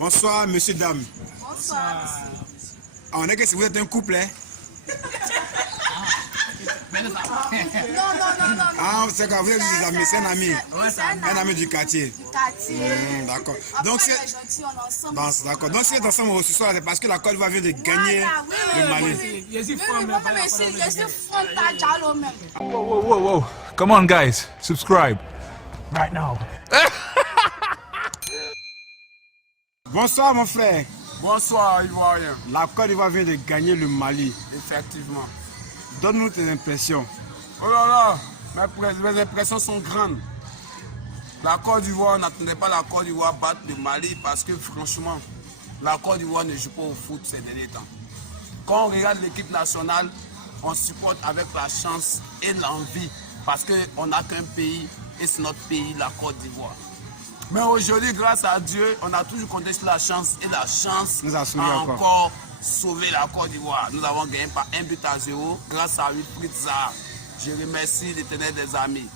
Bonsoir, monsieur, dame. Bonsoir. Ah, on est que si vous êtes un couple, hein? Non. Ah, c'est quand vous êtes des amis, c'est un ami. Un ami du quartier. D'accord. Donc, c'est. D'accord. Donc, si vous êtes ensemble ce soir, c'est parce que la Côte d'Ivoire vient de gagner le Mali. Je suis frontalier même. Whoa. Come on, guys. Subscribe. Right now. Bonsoir, mon frère. Bonsoir, Ivoirien. La Côte d'Ivoire vient de gagner le Mali. Effectivement. Donne-nous tes impressions. Oh là là, mes impressions sont grandes. La Côte d'Ivoire, on n'attendait pas la Côte d'Ivoire battre le Mali parce que franchement, la Côte d'Ivoire ne joue pas au foot ces derniers temps. Quand on regarde l'équipe nationale, on supporte avec la chance et l'envie parce qu'on n'a qu'un pays et c'est notre pays, la Côte d'Ivoire. Mais aujourd'hui, grâce à Dieu, on a toujours compté sur la chance et la chance nous a encore sauvé la Côte d'Ivoire. Nous avons gagné par 1-0 grâce à Wilfried Zaha. Je remercie l'Éternel des amis.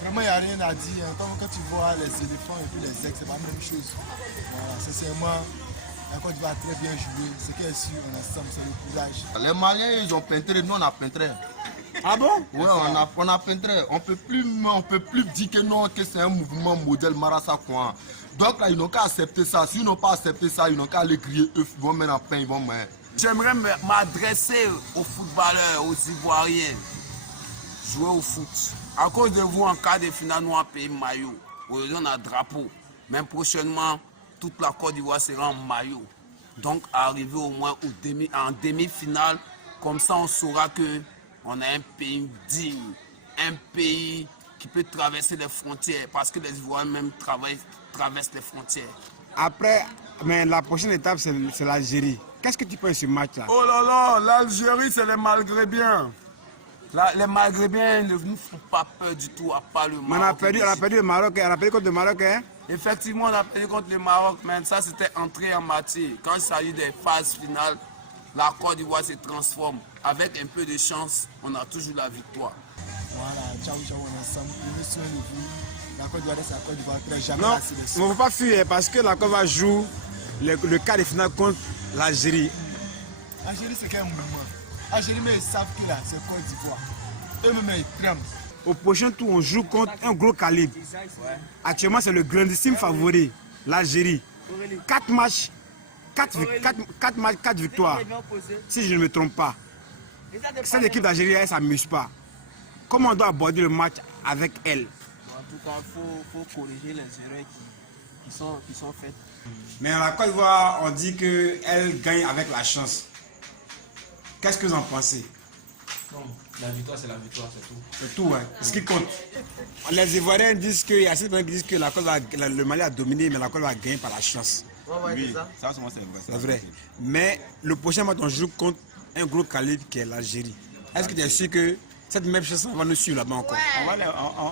Vraiment, il n'y a rien à dire. Comme quand tu vois les éléphants et puis les ex, c'est pas la même chose. Voilà, sincèrement, la Côte d'Ivoire a très bien joué. Ce qui est sûr, on a ensemble, c'est le courage. Les Maliens, ils ont peintré, nous on a peintré. Ah bon? Oui, on a peintré. On peut plus dire que non, que c'est un mouvement modèle Marassa quoi. Donc là, ils n'ont qu'à accepter ça. S'ils n'ont pas accepté ça, ils n'ont qu'à aller crier, eux, ils vont mettre en pain, ils vont mettre. J'aimerais m'adresser aux footballeurs, aux Ivoiriens. Jouer au foot. À cause de vous, en cas de finale, nous avons payé maillot. Aujourd'hui, on a drapeau. Même prochainement, toute la Côte d'Ivoire sera en maillot. Donc, arriver au moins en demi-finale, comme ça, on saura que on a un pays digne, un pays qui peut traverser les frontières, parce que les Ivoiriens même traversent les frontières. Après, mais la prochaine étape, c'est l'Algérie. Qu'est-ce que tu penses de ce match-là? Oh là là, l'Algérie, c'est les Maghrébiens. Les Maghrébiens ne nous font pas peur du tout, à part le Maroc. On a perdu le Maroc, on a perdu contre le Maroc, hein? Effectivement, on a perdu contre le Maroc, mais ça c'était entré en matière. Quand il s'agit des phases finales, la Côte d'Ivoire se transforme. Avec un peu de chance, on a toujours la victoire. Voilà, ciao, on est ensemble. Prenez soin de vous. La Côte d'Ivoire, c'est la Côte d'Ivoire, très jamais Non, assez de il ne faut pas fuir parce que la Côte d'Ivoire joue le quart de finale contre l'Algérie. Algérie, c'est quel mouvement? Algérie, mais ils savent que là, c'est Côte d'Ivoire. Eux-mêmes, ils tremblent. Au prochain tour, on joue contre un gros calibre. Actuellement, c'est le grandissime favori, l'Algérie. 4 matchs, 4 victoires, si je ne me trompe pas. Cette équipe d'Algérie, elle ne s'amuse pas. Comment on doit aborder le match avec elle? En tout cas, il faut corriger les erreurs qui sont faites. Mais à la Côte d'Ivoire, on dit qu'elle gagne avec la chance. Qu'est-ce que vous en pensez? Non, la victoire, c'est la victoire, c'est tout. C'est tout, hein. Ce qui compte. Les Ivoiriens disent qu'il y a certains qui disent que le Mali a dominé, mais la Côte d'Ivoire a gagné par la chance. Oui, ça c'est vrai. C'est vrai. Mais le prochain match, on joue contre un gros calibre qui est l'Algérie. Est-ce que tu es sûr que cette même chose va nous suivre là-bas encore?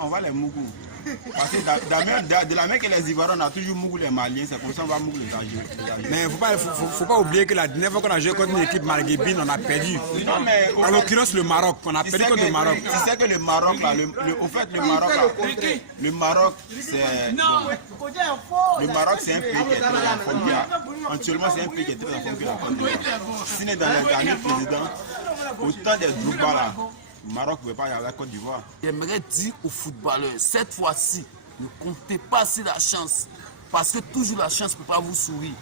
On va les mougou. Parce que de la même que les Ivoiriens, on a toujours mougou les Maliens, c'est comme ça qu'on va mougou les Algériens. Mais il ne faut pas oublier que la dernière fois qu'on a joué contre une équipe maghrébine, on a perdu. Non, mais en l'occurrence, le Maroc. On a perdu contre le Maroc. Tu sais que le Maroc, là, au fait, le Maroc, c'est. Le Maroc, c'est un pays qui est très en forme. Actuellement, c'est un pays qui est très en forme que la Côte d'Ivoire. Si on est dans les derniers présidents, autant des Drouba là. Le Maroc ne pouvait pas y aller à la Côte d'Ivoire. J'aimerais dire aux footballeurs, cette fois-ci, ne comptez pas sur la chance. Parce que toujours la chance ne peut pas vous sourire.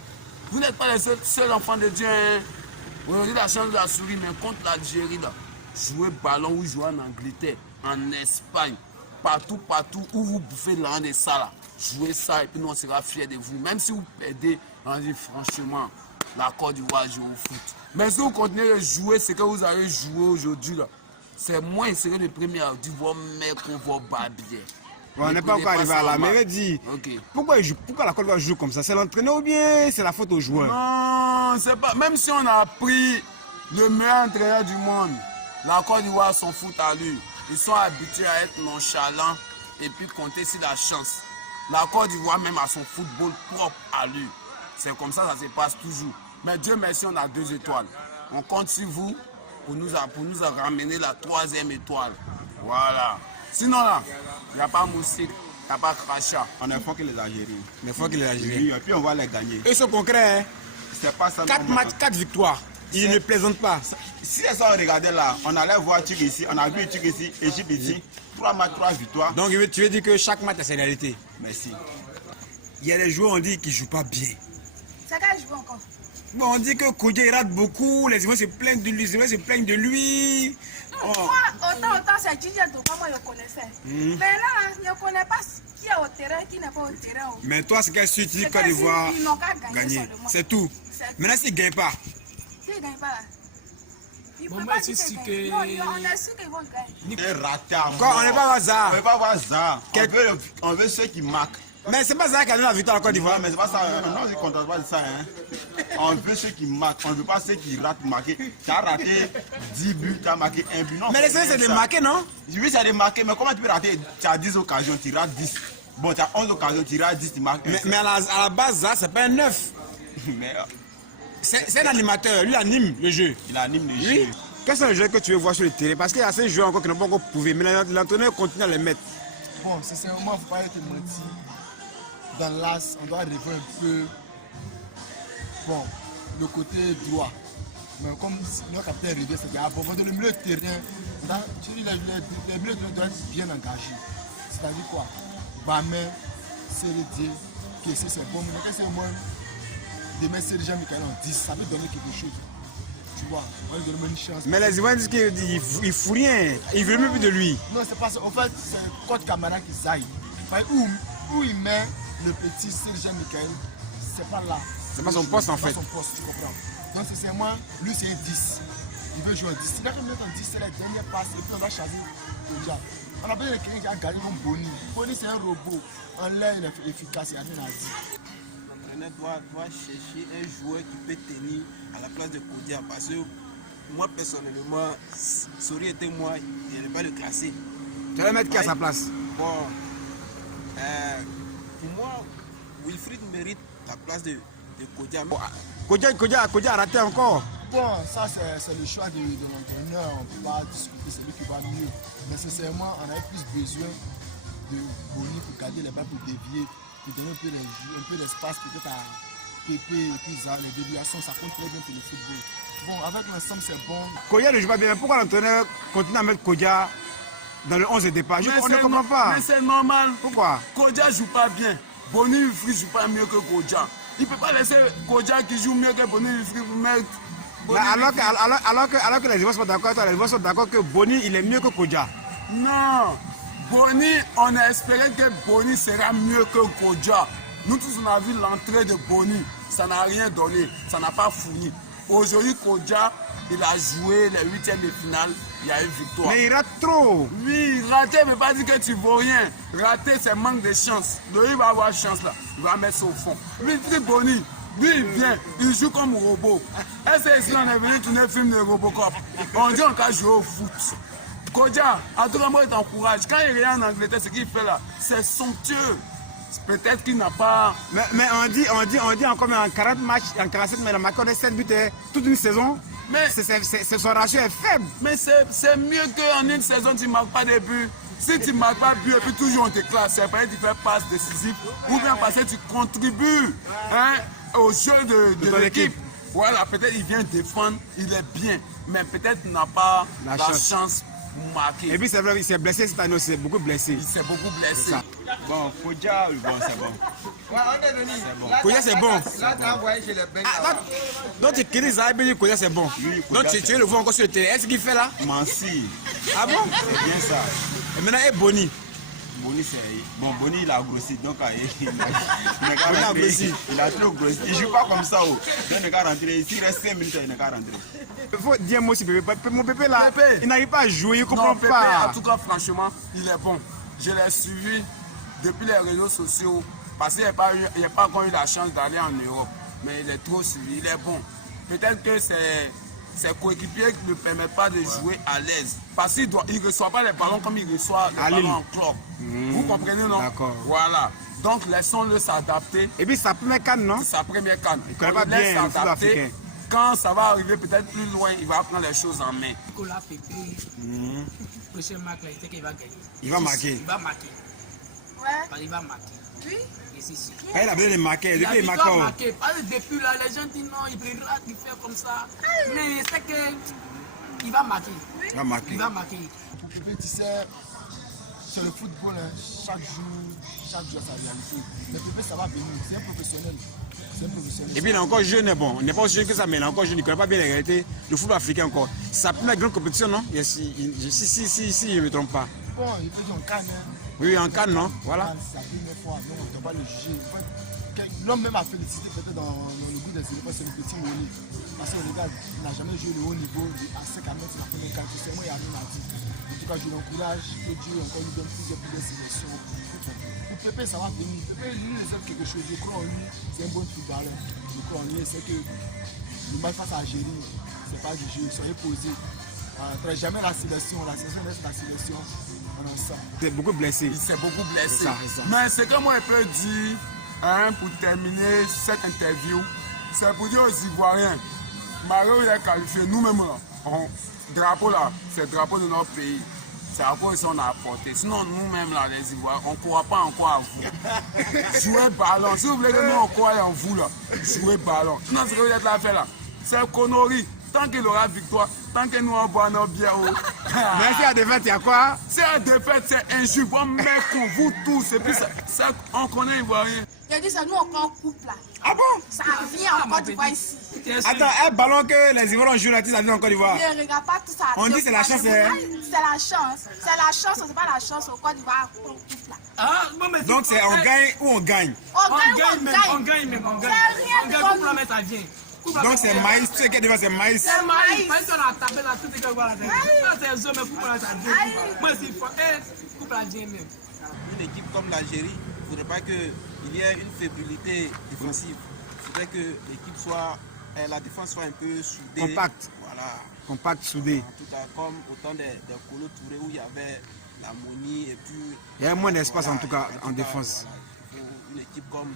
Vous n'êtes pas les seuls enfants de Dieu. Hein. Aujourd'hui, la chance de la souris, mais contre l'Algérie, jouer ballon ou jouer en Angleterre, en Espagne, partout où vous bouffez de l'argent de ça, là, jouez ça et puis nous on sera fiers de vous. Même si vous perdez, on dit franchement, la Côte d'Ivoire joue au foot. Mais si vous continuez de jouer ce que vous avez joué aujourd'hui, là, c'est moi qui serai le premier à dire vos mecs qu'on va babiller. On n'est pas encore arrivé à là, mais je dis, pourquoi la Côte d'Ivoire joue comme ça? C'est l'entraîneur ou bien c'est la faute aux joueurs? Non, c'est pas. Même si on a pris le meilleur entraîneur du monde, la Côte d'Ivoire s'en fout à lui. Ils sont habitués à être nonchalants et puis compter sur la chance. La Côte d'Ivoire même a son football propre à lui. C'est comme ça se passe toujours. Mais Dieu merci, on a 2 étoiles. On compte sur vous pour nous ramener la 3e étoile. Voilà. Sinon là, il n'y a pas moustique. t'as pas crachat. On est fort que les Algériens. Mais il faut qu'il ait Oui, Algériens. et puis on va les gagner. Ils sont concrets. Hein? C'est pas ça. 4 matchs, 4 victoires. Ils ne plaisantent pas. Si les gens regardaient là, on allait voir Tchèque ici, on a vu Tchèque ici, Égypte ici. 3 matchs, 3 victoires. Donc tu veux dire que chaque match a sa réalité. Merci. Il y a des joueurs, on dit qu'ils ne jouent pas bien. C'est quand je joue encore. Bon, on dit que Kodja il rate beaucoup, les Ivoiriens se plaignent de lui, les Ivoiriens se plaignent de lui. Moi, autant c'est Gigi Toka, moi je connaissais. Mais là, je ne connais pas qui est au terrain, qui n'est pas au terrain. Mais toi, c'est qu'elle suit, tu dis C'est Côte que d'Ivoire ils n'ont qu'à gagner gagner. seulement. C'est tout. C'est tout. Maintenant, s'ils ne gagnent pas, S'ils ne gagnent pas, ils Bon, peuvent moi, pas je dire suis qu'ils que- gagnent. Non, on est sûr qu'ils vont gagner. C'est raté à quoi, on n'est pas au On hasard. ne veut pas voir ça. On veut ceux qui marquent. Mais c'est pas ça qui a donné la victoire à la Côte d'Ivoire. Mais c'est pas ça. Non, je ne contente pas de ça. Hein. On veut ceux qui marquent. On ne veut pas ceux qui ratent marquer. Tu as raté 10 buts, tu as marqué 1 but. Non, Mais les c'est de marquer, non? Oui, c'est de marquer. Mais comment tu peux rater? Tu as 10 occasions, tu rates 10. Bon, tu as 11 occasions, tu rates 10, tu marques. Mais à la base, ça, c'est pas un 9. Mais C'est un animateur, lui anime le jeu. il anime les Oui. jeux. Quels sont les joueurs que tu veux voir sur le terrain? Parce qu'il y a ces joueurs encore qui n'ont pas encore prouvé. Mais l'entraîneur continue à les mettre. Bon, sincèrement, il ne faut pas être menti. Dans l'as, on doit revoir un peu bon, le côté droit. Mais comme notre capitaine revient, c'est à propos de le milieu de terrain, les milieux de terrain doivent être bien engagés. C'est-à-dire quoi? Bamin, Sérédier, Kessé, c'est bon, mais quand c'est moins de mettre Sérédier Michael en 10, ça peut donner quelque chose. Tu vois, on lui donne une chance. Mais les Ivoiriens disent qu'il ne fout rien. Ils veulent même plus de lui. Non, c'est pas ça. En fait, c'est le code camarade qui zaille. Où il met le petit Sergent Michael, c'est pas là. C'est pas son poste en fait. C'est pas son poste, tu comprends. Donc, c'est moi, lui c'est un 10. Il veut jouer un 10. Il a que mettre un 10, c'est la dernière passe et puis on va choisir déjà. On a besoin de quelqu'un qui a gagné comme Boni. Boni c'est un robot. En l'air, il est efficace, il n'y a rien à dire. L'entraîneur doit chercher un joueur qui peut tenir à la place de Kodja parce que moi personnellement, ça aurait été moi, je n'ai pas le classer. Tu vas mettre qui à sa place? Bon, pour moi, Wilfried mérite la place de Kodja. Kodja a raté encore. Bon, ça c'est le choix de l'entraîneur. On ne peut pas discuter, c'est lui qui va mieux. Mais sincèrement, on avait plus besoin de Boni pour garder les balles, pour dévier, pour donner un peu d'espace peut-être à Pépé et puis Zah, les déviations, ça compte très bien pour le football. Bon, avec l'ensemble, c'est bon. Kodja ne joue pas bien. Mais pourquoi l'entraîneur continue à mettre Kodja dans le 11 de départ? On ne comprend pas. Mais c'est normal. Pourquoi? Kodja joue pas bien. Boni Wilfried joue pas mieux que Kodja. Il ne peut pas laisser Kodja qui joue mieux que Boni Wilfried pour mettre. Alors que les Ivoiriens sont d'accord, les Ivoiriens sont d'accord que Boni il est mieux que Kodja. Non, Boni, on a espéré que Boni sera mieux que Kodja. Nous tous on a vu l'entrée de Boni, ça n'a rien donné, ça n'a pas fourni. Aujourd'hui Kodja, il a joué les 8e de finale, il y a une victoire. Mais il rate trop. Oui, rater ne veut pas dire que tu ne vaux rien. Rater, c'est manque de chance. Donc il va avoir chance là, il va mettre ça au fond. Wilfried Boni, lui il vient, il joue comme robot. Est-ce que si on est venu tourner un film de Robocop, on dit on peut jouer au foot. Kodja, à tout le monde t'encourage. Quand il est en Angleterre, ce qu'il fait là, c'est somptueux. Peut-être qu'il n'a pas. Mais on dit encore, mais en 40 matchs, en 47 matchs, il a marqué 7 buts toute une saison. Mais son ratio est faible. Mais c'est mieux qu'en une saison, tu ne marques pas de but. Si tu ne marques pas de but et puis toujours on te classe, c'est pas que tu fais passe décisive ou bien parce que tu contribues au jeu de l'équipe. Voilà, peut-être il vient défendre, il est bien, mais peut-être il n'a pas la chance pour marquer. Et puis c'est vrai, il s'est blessé cette année, il s'est beaucoup blessé. Il s'est beaucoup blessé. Bon, Kodja, bon, c'est bon. Kodja, c'est bon. Donc tu connais ça, Kodja, c'est bon. Oui, donc tu le vois encore sur le terrain. Est-ce qu'il fait là? Mansi. Ah bon? C'est bien ça. Et maintenant, et Boni. Boni, c'est. Bon, Boni, il a grossi. Donc, il a trop grossi. Il ne joue pas comme ça. Donc, il n'est qu'à rentrer. S'il reste 5 minutes, il n'est qu'à rentrer. Il faut dire moi aussi, Pépé. Mon Pépé là, il n'arrive pas à jouer, il ne comprend Pépé, pas. en tout cas, franchement, il est bon. Je l'ai suivi depuis les réseaux sociaux parce qu'il n'a pas encore eu la chance d'aller en Europe. Mais il est trop suivi, il est bon. Peut-être que ses coéquipiers ne permettent pas de jouer à l'aise. Parce qu'il ne reçoit pas les ballons comme il reçoit les ballons en club. Vous comprenez, non? D'accord. Voilà. Donc laissons-le s'adapter. Et puis sa première canne, non? Sa première canne. Il ne connaît pas bien le foot africain. Quand ça va arriver peut-être plus loin, il va prendre les choses en main. Nicolas Pépé, prochain match, il sait qu'il va gagner. Il va marquer. Il va marquer. Ouais. Il va marquer. Oui. Et c'est sûr. Quand il a besoin de marquer, La depuis il victoire marque. marquée. Parce que depuis là, les gens disent non, il brillera, il fait comme ça. Mais il sait qu'il va marquer. Il va marquer. Il va marquer. Pour Pépé, tu sais, c'est le football, hein. Chaque jour a sa réalité. Mais Pépé, ça va venir, c'est un professionnel. C'est un professionnel. Et puis il est encore jeune, bon, il n'est pas aussi jeune que ça, mais il est encore jeune, il ne connaît pas bien les réalités. Le football africain encore. C'est sa première grande compétition, non? Si je ne me trompe pas. Bon, il peut dire en Cannes, hein. Oui, en Cannes, non? Voilà. C'est la première fois, non, on ne doit pas le juger. En fait, l'homme même a félicité peut-être dans le goût des éléphants, c'est le petit Moni. Parce que le gars, il n'a jamais joué le haut niveau, à 5 à 9, c'est la première carte, c'est moi, il y a rien à dire. En tout cas, je l'encourage, que Dieu encore lui donne plusieurs sélections. Pour Pépé, ça va venir. Pépé, lui, il réserve quelque chose. Je crois en lui, c'est un bon footballeur. Je crois en lui, c'est que le match face à Algérie, c'est pas du jeu, soyez posés. Jamais la sélection reste la sélection. Il est beaucoup blessé. Il s'est beaucoup blessé. C'est ça. Mais ce que moi je peux dire, hein, pour terminer cette interview, c'est pour dire aux Ivoiriens, Mario il est qualifié, nous-mêmes là, drapeau là, c'est le drapeau de notre pays. C'est à quoi on a apporté. Sinon nous-mêmes là, les Ivoiriens, on ne croit pas encore à vous. Jouez ballon. Si vous voulez que nous on croit en vous là, jouez ballon. Sinon ce que vous êtes là à faire là, c'est connerie. Tant qu'il aura victoire, tant que nous on boit nos bières. Merci à défaite, il y a quoi? C'est la défaite, c'est injuste. Bon, mec, vous tous, et puis ça, on connaît Ivoirien. Il dit ça, nous encore couple là. Ah bon? Ça vient encore du voix ici. Attends, un ballon que les Ivoiriens jouent là, ça vient en Côte d'Ivoire. Ne regarde pas tout ça. On dit c'est la chance, hein? C'est la chance. C'est la chance, c'est pas la chance au Côte d'Ivoire. Ah, bon, mais Donc c'est on gagne ou on gagne. On gagne même. On gagne couple là, mais ça vient. Donc c'est maïs, tu sais qu'est-ce que c'est maïs? C'est maïs. Maïs, on a tapé là, tout est que voilà. C'est un mais couple là, ça vient. Moi, c'est couple là, vient même. Une équipe comme l'Algérie, il ne faudrait pas qu'il y ait une fébrilité défensive. Il faudrait que l'équipe soit, la défense soit un peu soudée. Compact. Voilà. Compact, soudé. En tout cas, comme au temps des Kolo Touré où il y avait l'harmonie et puis... Il y a moins d'espace en tout cas en défense. Voilà, une équipe comme...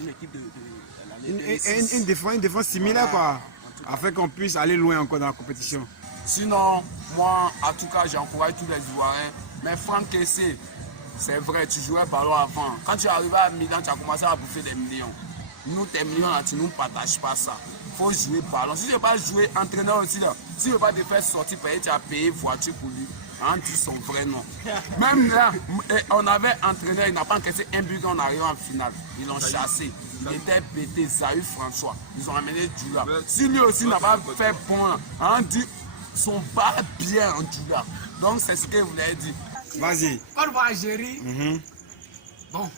une équipe de une défense similaire quoi, afin qu'on puisse aller loin encore dans la compétition. Sinon, moi, en tout cas, j'encourage tous les Ivoiriens. Mais Franck Kessé, c'est vrai, tu jouais ballon avant. Quand tu es arrivé à Milan, tu as commencé à bouffer des millions. Nous, tes millions là, tu ne nous partages pas ça. Il faut jouer ballon. Si tu ne veux pas jouer entraîneur aussi, là, si tu ne veux pas te faire sortir, tu as payé voiture pour lui. On dit son vrai nom. Même là, on avait entraîné, il n'a pas encaissé un but quand on arrive en finale. Ils l'ont chassé. Il était pété, Zahir François. Ils ont amené Dula. Si lui aussi n'a pas fait bon, on dit son bas bien en Dula. Donc c'est ce que vous voulez dire. Vas-y. Côte d'Ivoire, Algérie. Bon,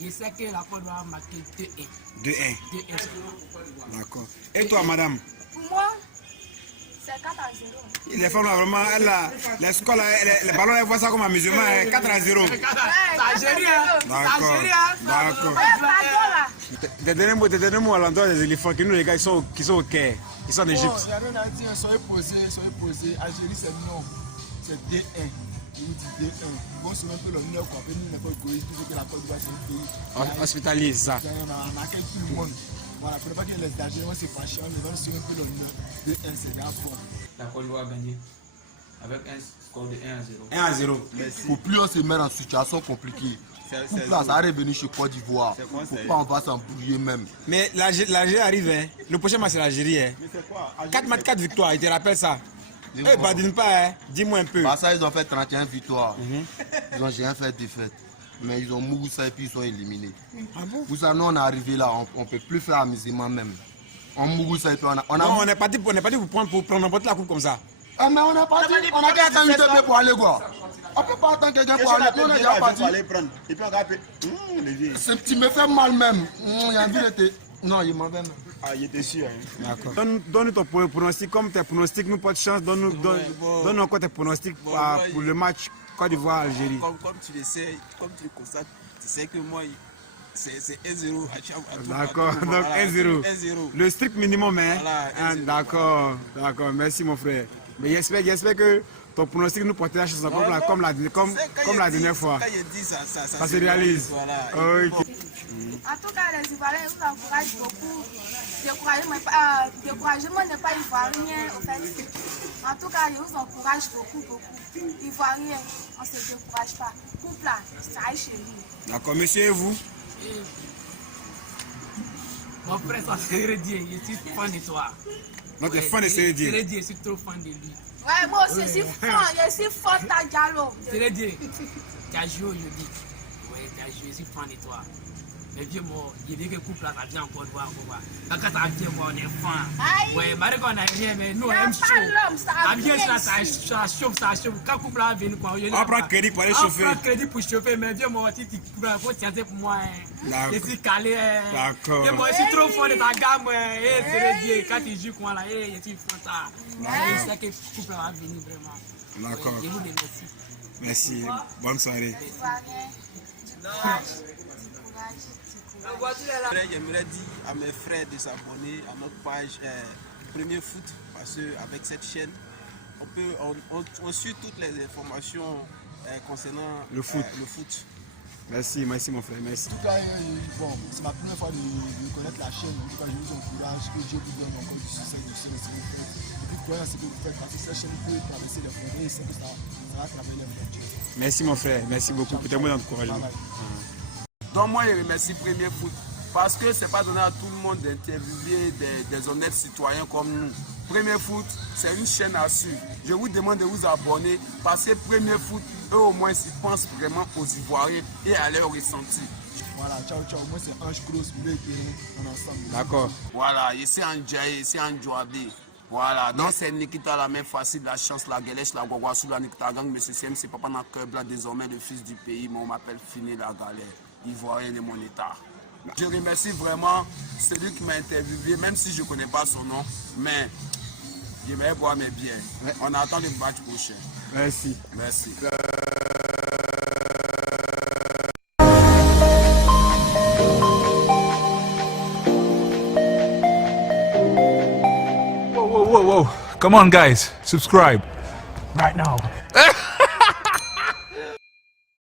je sais que la Côte d'Ivoire a marqué 2-1. 2-1. D'accord. Et toi, madame? Pour moi, c'est 4-0. Les femmes, là, vraiment, les scores, les ballons, elles voient ça comme un musulman, 4-0. C'est Algérie, D'accord. Des derniers mots à l'endroit des éléphants, que nous, les gars, qui sont au Caire, ils sont en Égypte. Il n'y a rien à dire, soyez posés. Algérie, c'est non. C'est D1. Il dit D1. Bon, c'est un peu l'honneur qu'on appelle nous, n'est pas égoïste, puisque la Côte d'Ivoire, c'est un pays. Hospitalier, c'est ça. On accueille tout le monde. Voilà, pour ne pas que les Algériens se fâchent, on les donne sur un peu l'honneur. D1, c'est bien fort. La Côte d'Ivoire a gagné avec un score de 1-0. 1-0. Pour plus on se met en situation compliquée. Pour là, ça arrive venir chez Côte d'Ivoire. Pourquoi on va s'embrouiller même? Mais l'Algérie arrive, hein. Le prochain match c'est l'Algérie. Hein. 4 matchs, 4 victoires, il te rappelle ça? Eh, badine pas, hein. Dis-moi un peu. Bah ça, ils ont fait 31 victoires. Ils n'ont rien fait défaite. Mais ils ont mouru ça et puis ils sont éliminés. Ah bon? Vous savez, nous on est arrivé là, on ne peut plus faire amusement même. On mouru ça et puis on a... Non, on est parti pour prendre n'importe la coupe comme ça. Ah mais on est parti, on a qu'à attendre UTP pour aller quoi. On peut pas attendre quelqu'un pour aller, on est déjà parti. Et puis on va appeler. Tu me fais mal même. Il y a envie de... Non, il m'en fait même. Ah, il était sûr. D'accord. Donne-nous ton pronostic, comme tes pronostics nous portent chance, donne encore tes pronostics pour le match Côte d'Ivoire-Algérie. Comme tu le sais, comme tu le constates, tu sais que moi, c'est 1-0 à chaque fois. D'accord, donc 1-0. Le strict minimum, hein? Voilà, D'accord, merci mon frère. Mais j'espère que Ton pronostic nous portait la chance comme la dernière fois. Quand il dit ça Ça se réalise. Voilà. Ok. En tout cas, les Ivoiriens vous encouragent beaucoup. Découragement n'est pas ivoirien, en fait. En tout cas, je vous encourage beaucoup. Ivoiriens, on ne se décourage pas. Couple là, ça aille chez lui. D'accord, monsieur et vous? Mon frère, c'est Sérédier, je suis fan de toi. Donc, tu es fan de Sérédier? Sérédier, je suis trop fan de lui. Ouais, moi aussi, je suis fan de Diallo. Sérédier, tu as joué aujourd'hui. Oui, tu as joué, je suis fan de toi. Mais vieux, moi, il dit que le couple là, ça vient encore voir. Quand ça vient, on est fan. Ouais, Marie, on n'a rien, mais nous, on aime chaud. La vie, ça chauffe. Quand le couple là vient, on prend crédit pour aller chauffer. On prend crédit pour chauffer, mais vieux, moi, il faut tienter pour moi. Je suis calé. D'accord. Mais moi, je suis trop fan de ta gamme. Sérédier, quand tu joues, moi, là, je suis fan de ça. Je sais que le couple va venir vraiment. D'accord. Je vous remercie. Merci. Bonne soirée. J'aimerais dire à mes frères de s'abonner à notre page Premier Foot parce qu'avec cette chaîne, on suit toutes les informations concernant le foot. Merci mon frère, merci. En tout cas, bon, c'est ma première fois de connaître la chaîne. En tout cas, je vous encourage, que Dieu vous donne encore du succès sur le foot. Et puis, croyez en ce que vous faites parce que cette chaîne peut traverser les frontières et c'est que ça va traverser les frontières. Merci mon frère, merci beaucoup pour tes mots d'encouragement. Donc moi, je remercie Premier Foot parce que ce n'est pas donné à tout le monde d'interviewer des honnêtes citoyens comme nous. Premier Foot, c'est une chaîne à suivre. Je vous demande de vous abonner parce que Premier Foot, eux au moins, ils pensent vraiment aux Ivoiriens et à leur ressenti. Voilà, ciao. Moi, c'est Ange Kroos, vous voulez on ensemble. D'accord. Voilà, ici en Djaï, ici en Djouabé. Voilà, donc c'est Nikita la main facile, la chance, la galèche, la guaguassou, la Nikita gang, mais c'est papa dans le cœur blanc, désormais le fils du pays, mais on m'appelle Fini la galère, Ivoirien de mon état. Je remercie vraiment celui qui m'a interviewé, même si je ne connais pas son nom, mais il m'a boire mes biens. Ouais. On attend le match prochain. Merci. Merci. Whoa. Come on, guys. Subscribe. Right now.